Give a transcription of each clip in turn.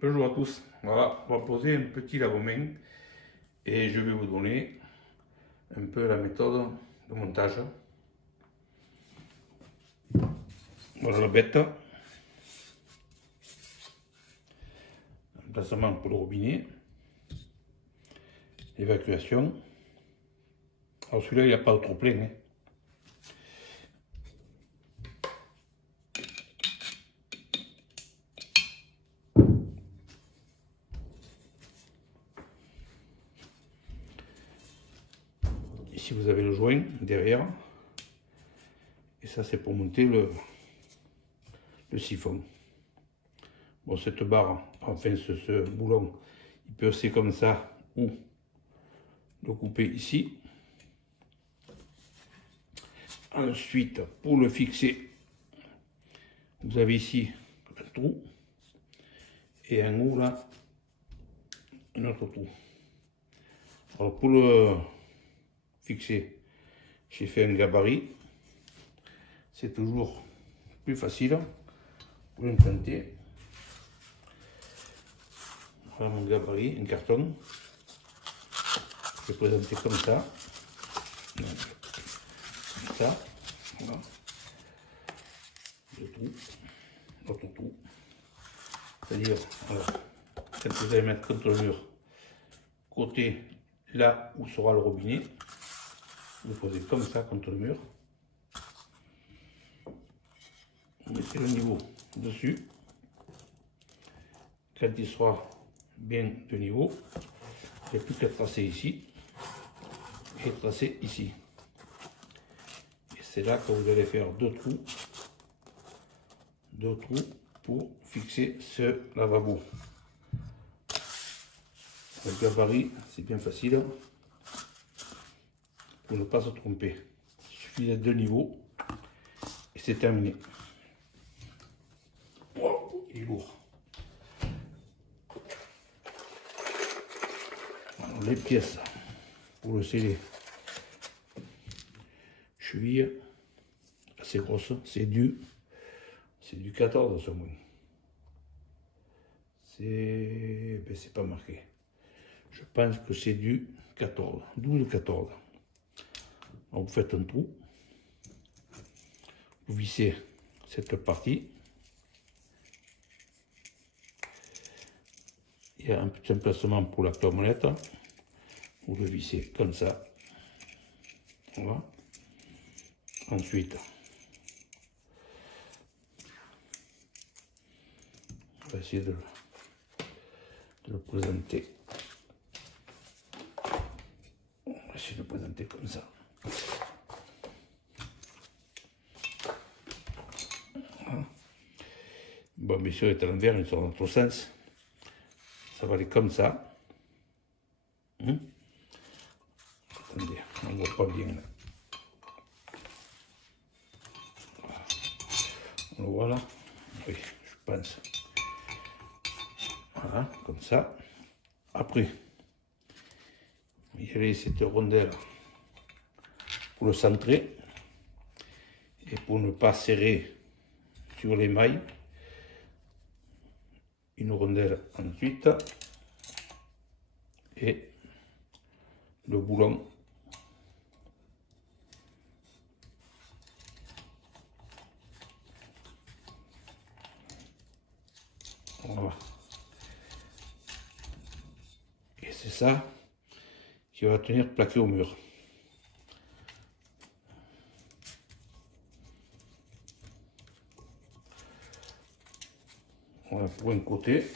Bonjour à tous, voilà, on va poser un petit lave-mains et je vais vous donner un peu la méthode de montage. Voilà la bête, emplacement pour le robinet, évacuation. Alors celui-là il n'y a pas de trop plein, hein. Ici vous avez le joint derrière et ça c'est pour monter le siphon. Bon, cette barre, enfin ce boulon, il peut aussi comme ça ou le couper ici. Ensuite, pour le fixer, vous avez ici un trou et en haut là un autre trou. Alors pour le fixer, j'ai fait un gabarit. C'est toujours plus facile pour l'implanter. Voilà mon gabarit, un carton. Je vais présenter comme ça. Comme ça. Voilà. Le trou. L'autre trou. C'est-à-dire, alors, quand vous allez mettre contre le mur, côté là où sera le robinet, vous posez comme ça contre le mur. Vous mettez le niveau dessus. Quand il sera bien de niveau, il n'y a plus qu'à tracer ici et tracer ici. Et c'est là que vous allez faire deux trous pour fixer ce lavabo. Le gabarit, c'est bien facile pour ne pas se tromper. Il suffit d'être de niveau et c'est terminé. Oh, il est lourd. Alors, les pièces pour le sceller. Cheville assez grosse, c'est du 14 ce moins. C'est pas marqué. Je pense que c'est du 14, 12-14. Donc vous faites un trou, vous vissez cette partie. Il y a un petit emplacement pour la clé-molette. Vous le vissez comme ça. Voilà. Ensuite, on va essayer de le présenter. On va essayer de le présenter comme ça. Voilà. Bon, bien sûr, il est à l'envers, ils sont dans l'autre sens. Ça va aller comme ça. Attendez, on ne voit pas bien là. Voilà. On le voit là? Oui, je pense. Voilà, comme ça. Après, il y avait cette rondelle pour le centrer et pour ne pas serrer sur les mailles. Une rondelle ensuite et le boulon. Voilà. Et c'est ça qui va tenir plaqué au mur. Voilà pour un côté.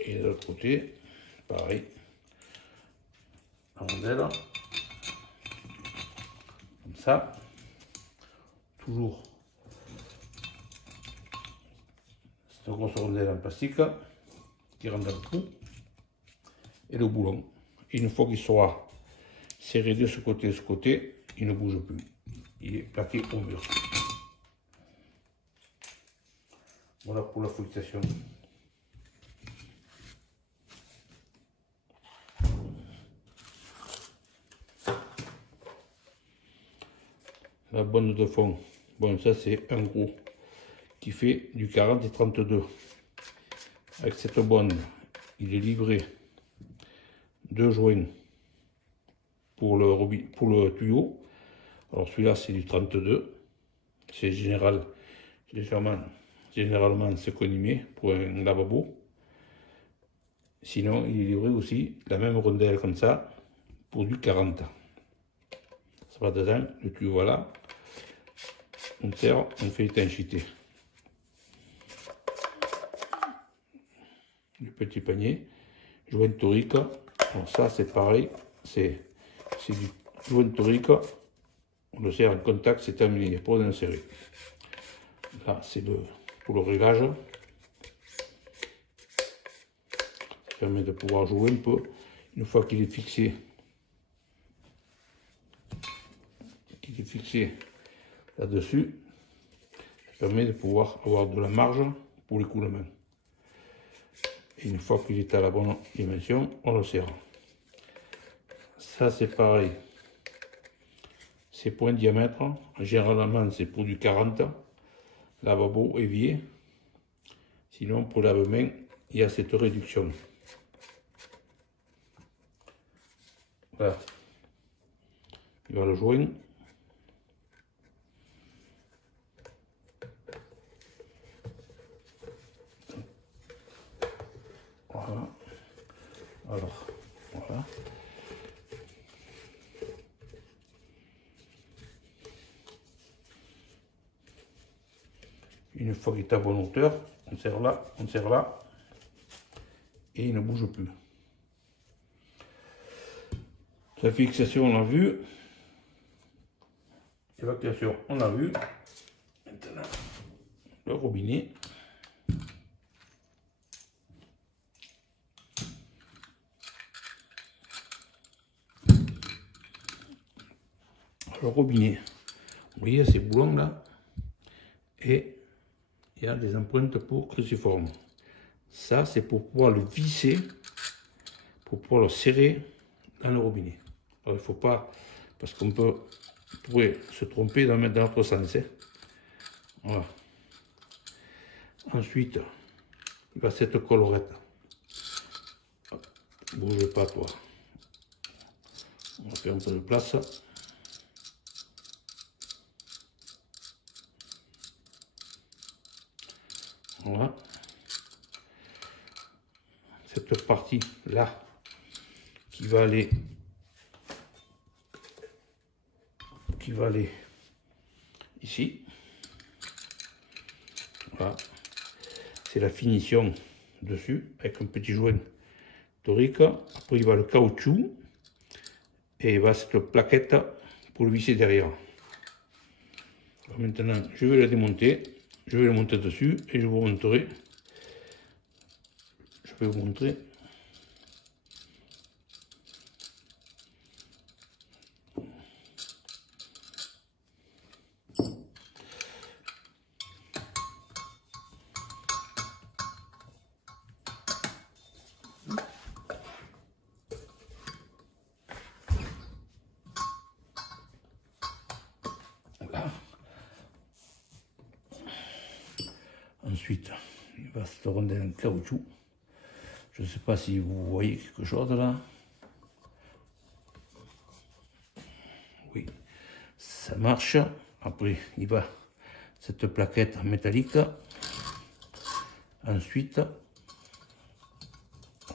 Et de l'autre côté, pareil. La rondelle. Comme ça. Toujours cette grosse rondelle en plastique qui rentre dans le trou. Et le boulon. Une fois qu'il sera serré de ce côté et de ce côté, il ne bouge plus. Il est plaqué au mur. Voilà pour la fixation. La bande de fond Bon, ça c'est un gros qui fait du 40 et 32. Avec cette bonne, il est livré 2 joints pour le tuyau. Alors celui-là c'est du 32. C'est généralement ce qu'on y met pour un lavabo. Sinon, il est livré aussi la même rondelle comme ça pour du 40. Ça va dedans, le tuyau voilà. On serre, on fait étanchéité. Le petit panier, joint torique. Alors ça c'est pareil, c'est du joint torique. On le serre en contact, c'est terminé, il n'y a pas d'insérer. Là c'est pour le réglage. Ça permet de pouvoir jouer un peu. Une fois qu'il est fixé, là-dessus, ça permet de pouvoir avoir de la marge pour l'écoulement. Et une fois qu'il est à la bonne dimension, on le serre. Ça c'est pareil. C'est point de diamètre. Généralement c'est pour du 40. Lavabo, évier. Sinon pour lave-main, il y a cette réduction. Voilà. Il va le joindre. Voilà. Alors, voilà. Une fois qu'il est à bonne hauteur, on serre là, et il ne bouge plus. La fixation, on l'a vu. L'évacuation, on l'a vu. Maintenant, le robinet. Le robinet, vous voyez ces boulons là, et il y a des empreintes pour cruciforme. Ça, c'est pour pouvoir le visser, pour pouvoir le serrer dans le robinet. Alors, il ne faut pas, parce qu'on pourrait se tromper d'en mettre dans l'autre sens. Hein. Voilà. Ensuite, il va cette collerette. Bouge pas, toi. On va faire un peu de place. Voilà. Cette partie là qui va aller ici. Voilà. C'est la finition dessus avec un petit joint torique. Après il va le caoutchouc et il va cette plaquette pour le visser derrière. Alors maintenant je vais la démonter. Je vais le monter dessus et je vous montrerai. Je vais vous montrer. Voilà. Ensuite, il va se ronder en caoutchouc. Je ne sais pas si vous voyez quelque chose là. Oui, ça marche. Après, il va cette plaquette métallique. Ensuite,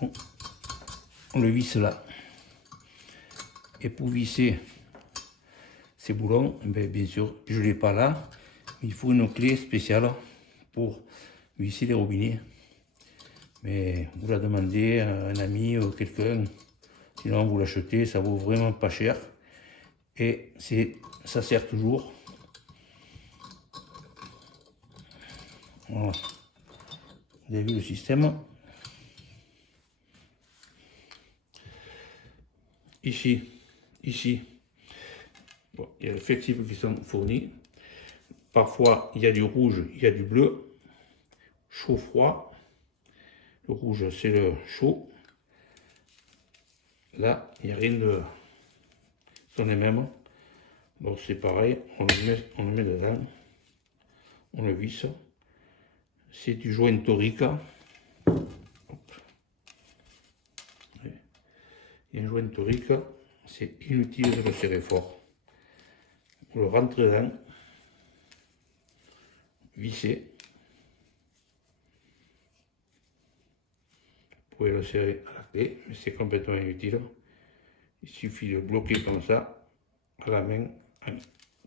on le visse là. Et pour visser ces boulons, bien sûr, je ne l'ai pas là. Il faut une clé spéciale pour visser les robinets. Mais vous la demandez à un ami ou quelqu'un, sinon vous l'achetez, ça vaut vraiment pas cher. Et ça sert toujours. Voilà. Vous avez vu le système. Ici, bon, il y a les flexibles qui sont fournis. Parfois, il y a du rouge, il y a du bleu. Chaud-froid. Le rouge, c'est le chaud. Là, il n'y a rien de... Ce sont les mêmes. Donc c'est pareil, on le met dedans. on le visse. C'est du joint torique. Il y a un joint torique, c'est inutile de le serrer fort. Vous le rentrez dedans, vissez. Vous pouvez le serrer à la clé, mais c'est complètement inutile. Il suffit de bloquer comme ça, à la main, en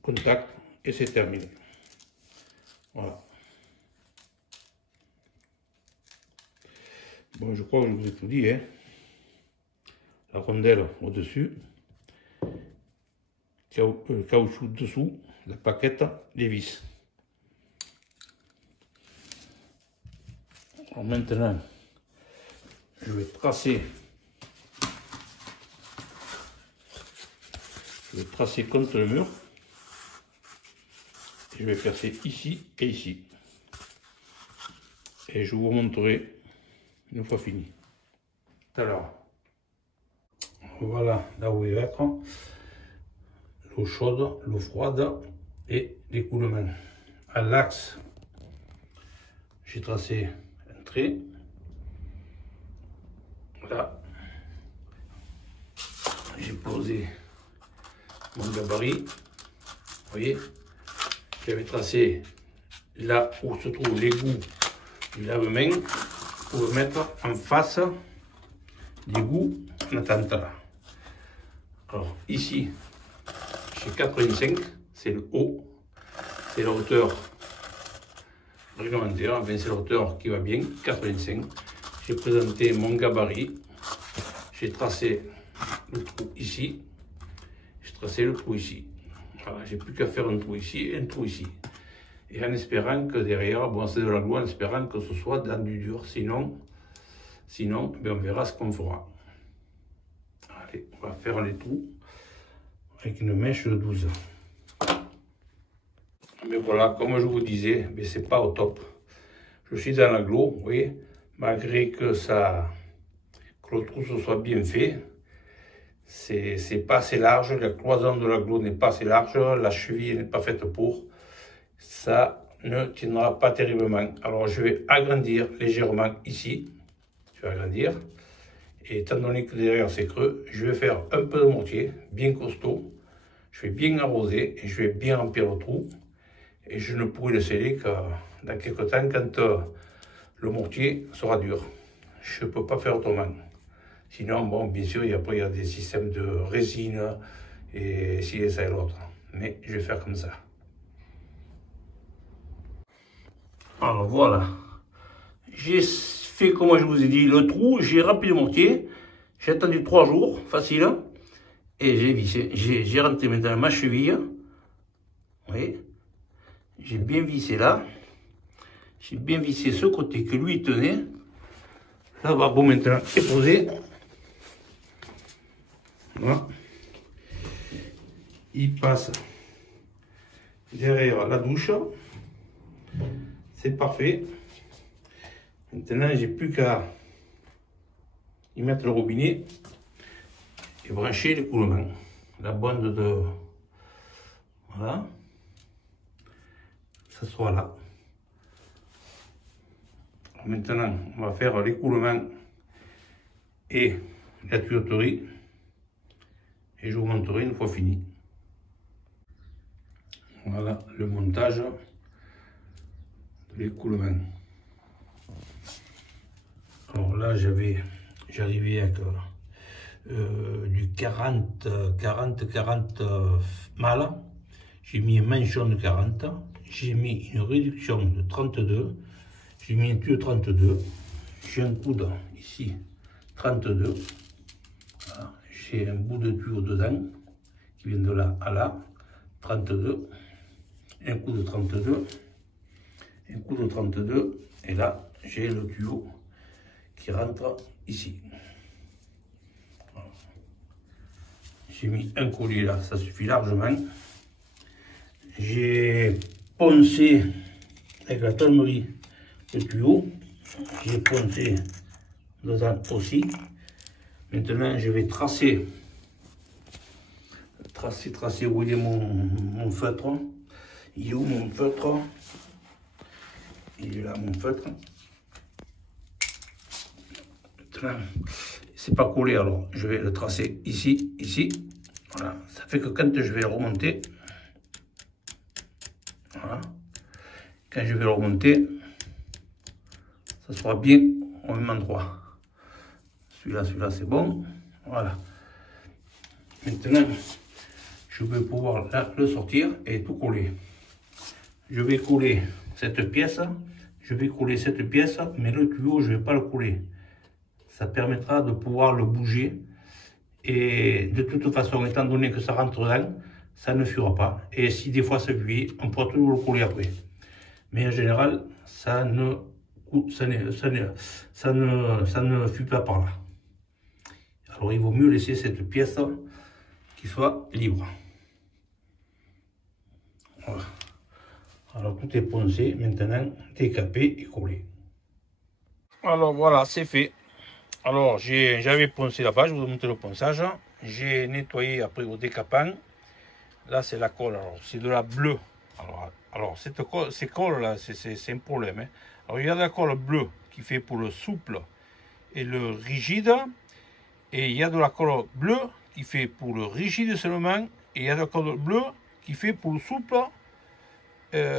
contact, et c'est terminé. Voilà. Bon, je crois que je vous ai tout dit, hein. La rondelle au-dessus, le caoutchouc dessous, la plaquette, les vis. Alors maintenant, je vais tracer contre le mur. Et je vais percer ici et ici. Et je vous montrerai une fois fini. Tout à l'heure. Voilà là où il va être. L'eau chaude, l'eau froide et l'écoulement. À l'axe, j'ai tracé un trait. Là, j'ai posé mon gabarit. Vous voyez, j'avais tracé là où se trouve l'égout du lave-main pour le mettre en face l'égout en attente là. Alors ici, j'ai 85, c'est le haut, c'est la hauteur réglementaire, enfin c'est la hauteur qui va bien, 85. J'ai présenté mon gabarit, j'ai tracé le trou ici, j'ai tracé le trou ici. Voilà, j'ai plus qu'à faire un trou ici et un trou ici. Et en espérant que derrière, bon c'est de la glue, en espérant que ce soit dans du dur, sinon ben, on verra ce qu'on fera. Allez, on va faire les trous avec une mèche de 12. Mais voilà, comme je vous disais, mais c'est pas au top. Je suis dans l'agglo, vous voyez, malgré que le trou se soit bien fait, c'est pas assez large, la cloison de l'agglo n'est pas assez large, la cheville n'est pas faite pour, ça ne tiendra pas terriblement. Alors je vais agrandir légèrement ici, je vais agrandir, et étant donné que derrière c'est creux, je vais faire un peu de mortier, bien costaud, je vais bien arroser et je vais bien remplir le trou, et je ne pourrai le sceller que dans quelques temps quand le mortier sera dur. Je ne peux pas faire autrement. Sinon, bon, bien sûr, après il y a des systèmes de résine et ci et ça et l'autre. Mais je vais faire comme ça. Alors voilà. J'ai fait comme je vous ai dit le trou, j'ai rempli le mortier. J'ai attendu 3 jours, facile. Et j'ai vissé. J'ai rentré maintenant ma cheville. Vous voyez, j'ai bien vissé là. J'ai bien vissé ce côté que lui tenait. Là, va bon maintenant est posé. Voilà. Il passe derrière la douche. C'est parfait. Maintenant, j'ai plus qu'à y mettre le robinet et brancher l'écoulement. La bande de... Voilà. Ça soit là. Maintenant, on va faire l'écoulement et la tuyauterie. Et je vous montrerai une fois fini. Voilà le montage de l'écoulement. Alors là, j'arrivais avec du 40 mal. J'ai mis un manchon de 40. J'ai mis une réduction de 32. J'ai mis un tuyau 32. J'ai un coude ici 32. Voilà. J'ai un bout de tuyau dedans qui vient de là à là. 32. Un coup de 32. Un coup de 32. Et là, j'ai le tuyau qui rentre ici. Voilà. J'ai mis un collier là, ça suffit largement. J'ai poncé avec la tonnerie le tuyau. J'ai poncé dedans aussi. Maintenant, je vais tracer où il est mon feutre. Il est où mon feutre? Il est là mon feutre. Maintenant, c'est pas collé, alors je vais le tracer ici, ici. Voilà, ça fait que quand je vais le remonter, voilà, quand je vais le remonter, ça sera bien au même endroit. Celui-là, c'est bon. Voilà. Maintenant, je vais pouvoir là, le sortir et tout coller. Je vais coller cette pièce. Mais le tuyau, je ne vais pas le coller. Ça permettra de pouvoir le bouger. Et de toute façon, étant donné que ça rentre dedans, ça ne fuira pas. Et si des fois ça fuit, on pourra toujours le coller après. Mais en général, ça ne fuit pas par là. Alors il vaut mieux laisser cette pièce qui soit libre. Voilà. Alors tout est poncé, maintenant décapé et collé. Alors voilà, c'est fait. Alors j'avais poncé là-bas, je vous ai montré le ponçage. J'ai nettoyé après au décapant. Là c'est la colle, alors c'est de la bleue. Alors cette colle, ces colles là, c'est un problème. Hein. Alors il y a de la colle bleue qui fait pour le souple et le rigide. Et il y a de la colle bleue qui fait pour le rigide seulement. Et il y a de la colle bleue qui fait pour le souple.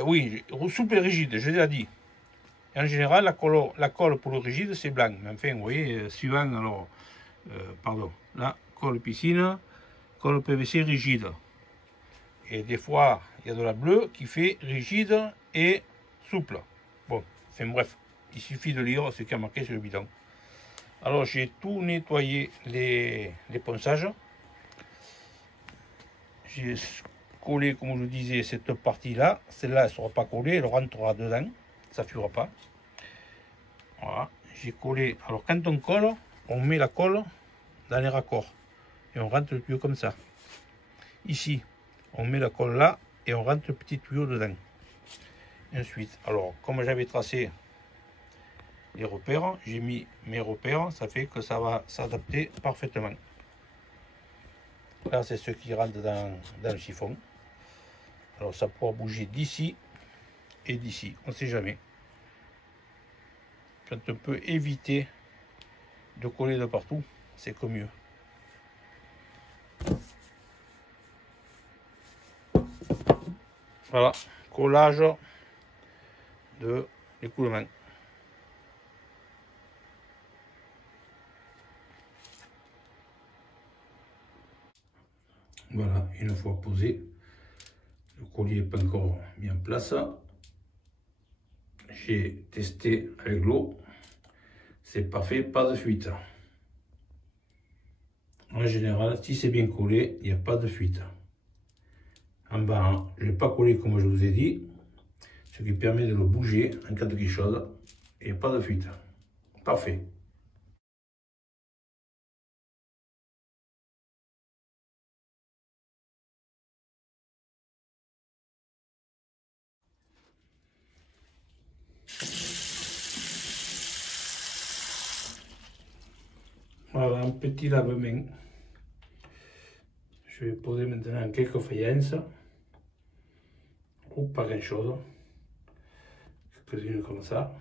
Oui, souple et rigide, je l'ai déjà dit. Et en général, la colle pour le rigide, c'est blanc. Mais enfin, vous voyez, suivant, alors, pardon, là, colle piscine, colle PVC rigide. Et des fois, il y a de la bleue qui fait rigide et souple. Bon, enfin bref, il suffit de lire ce qui est marqué sur le bidon. Alors, j'ai tout nettoyé les ponçages. J'ai collé, comme je vous disais, cette partie-là. Celle-là, elle ne sera pas collée, elle rentrera dedans. Ça ne fuira pas. Voilà, j'ai collé. Alors, quand on colle, on met la colle dans les raccords. Et on rentre le tuyau comme ça. Ici, on met la colle là et on rentre le petit tuyau dedans. Ensuite, alors, comme j'avais tracé les repères, j'ai mis mes repères. Ça fait que ça va s'adapter parfaitement. Là, c'est ce qui rentre dans le chiffon. Alors, ça pourra bouger d'ici et d'ici. On ne sait jamais. Quand on peut éviter de coller de partout, c'est que mieux. Voilà, collage de l'écoulement. Voilà, une fois posé, le collier n'est pas encore mis en place. J'ai testé avec l'eau, c'est parfait, pas de fuite. En général, si c'est bien collé, il n'y a pas de fuite. En bas, hein, je n'ai pas collé comme je vous ai dit, ce qui permet de le bouger en cas de quelque chose, et pas de fuite. Parfait. Voilà, un petit lave-main. Je vais poser maintenant quelques faïences. Ou pas grand chose. Quelques-unes comme ça.